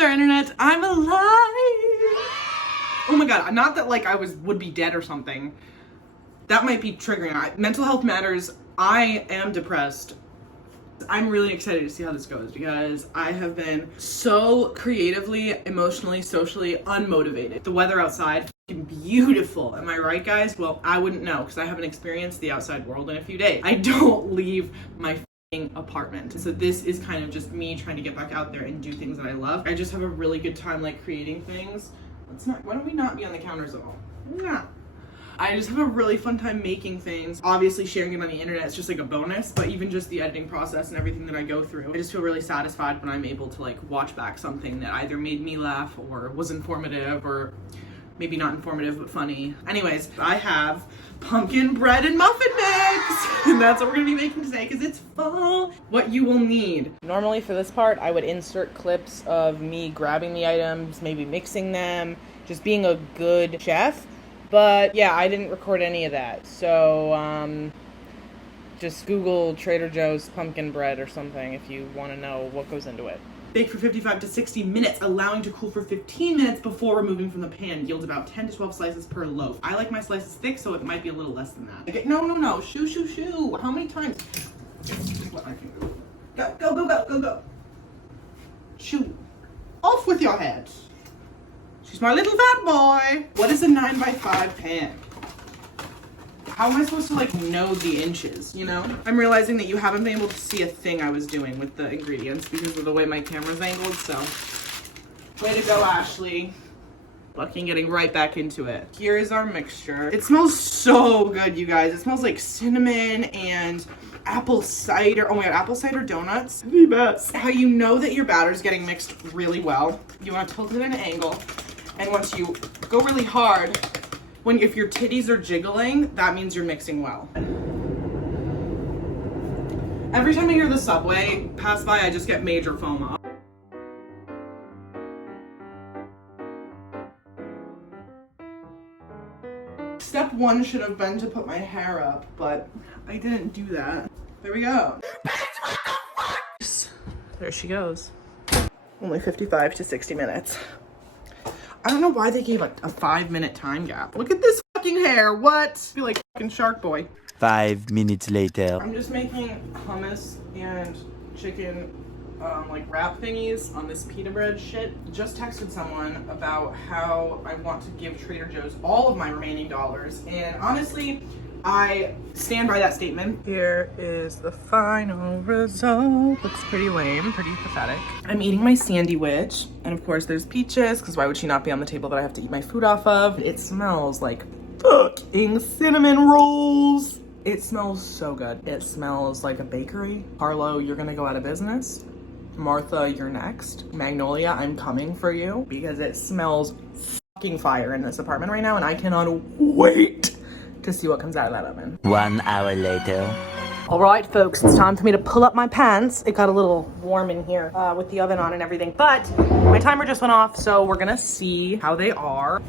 there, internet. I'm alive. Oh my god, not that like I would be dead or something. That might be triggering. Mental health matters. I am depressed. I'm really excited to see how this goes because I have been so creatively, emotionally, socially unmotivated. The weather outside f***ing beautiful. Am I right, guys? Well, I wouldn't know because I haven't experienced the outside world in a few days. I don't leave my apartment. So this is kind of just me trying to get back out there and do things that I love. I just have a really good time like creating things. Why don't we not be on the counters at all? Nah. I just have a really fun time making things. Obviously sharing it on the internet is just like a bonus, but even just the editing process and everything that I go through, I just feel really satisfied when I'm able to like watch back something that either made me laugh or was informative or maybe not informative but funny. Anyways, I have pumpkin bread and muffin mix, and that's what we're gonna be making today because it's fall. What you will need. Normally for this part, I would insert clips of me grabbing the items, maybe mixing them, just being a good chef. But yeah, I didn't record any of that. So just Google Trader Joe's pumpkin bread or something if you want to know what goes into it. Bake for 55 to 60 minutes, allowing to cool for 15 minutes before removing from the pan. Yields about 10 to 12 slices per loaf. I like my slices thick, so it might be a little less than that. Okay, no. Shoo. How many times? What I can do. Go. Shoo. Off with your head. She's my little fat boy. What is a 9x5 pan? How am I supposed to like know the inches, you know? I'm realizing that you haven't been able to see a thing I was doing with the ingredients because of the way my camera's angled, so. Way to go, Ashley. Fucking getting right back into it. Here's our mixture. It smells so good, you guys. It smells like cinnamon and apple cider. Oh my god, apple cider donuts. The best. How you know that your batter's getting mixed really well, you want to tilt it at an angle. And once you go really hard, if your titties are jiggling, that means you're mixing well. Every time I hear the subway pass by, I just get major FOMO. Step one should have been to put my hair up, but I didn't do that. There we go. There she goes. Only 55 to 60 minutes. I don't know why they gave a 5-minute time gap. Look at this fucking hair. What? I feel like fucking Shark Boy. 5 minutes later. I'm just making hummus and chicken like wrap thingies on this pita bread shit. Just texted someone about how I want to give Trader Joe's all of my remaining dollars. And honestly, I stand by that statement. Here is the final result. Looks pretty lame, pretty pathetic. I'm eating my sandwich, and of course there's peaches, because why would she not be on the table that I have to eat my food off of? It smells like fucking cinnamon rolls. It smells so good. It smells like a bakery. Harlow, you're gonna go out of business. Martha, you're next. Magnolia, I'm coming for you, because it smells fucking fire in this apartment right now, and I cannot wait to see what comes out of that oven. 1 hour later. All right, folks, it's time for me to pull up my pants. It got a little warm in here with the oven on and everything, but my timer just went off, so we're gonna see how they are.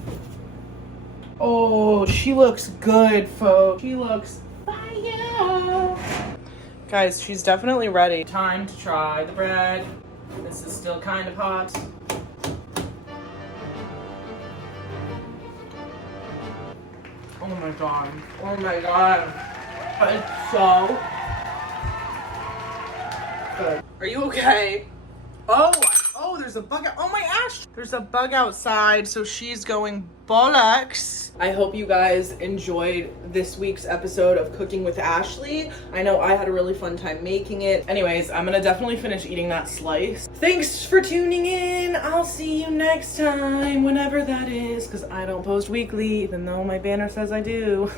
Oh, she looks good, folks. She looks fire. Guys, she's definitely ready. Time to try the bread. This is still kind of hot. Oh my god. Oh my god. It's so good. Are you okay? Oh, there's a bug out. Oh my Ash! There's a bug outside, so she's going bollocks. I hope you guys enjoyed this week's episode of Cooking with Ashley. I know I had a really fun time making it. Anyways, I'm gonna definitely finish eating that slice. Thanks for tuning in. I'll see you next time, whenever that is, because I don't post weekly, even though my banner says I do.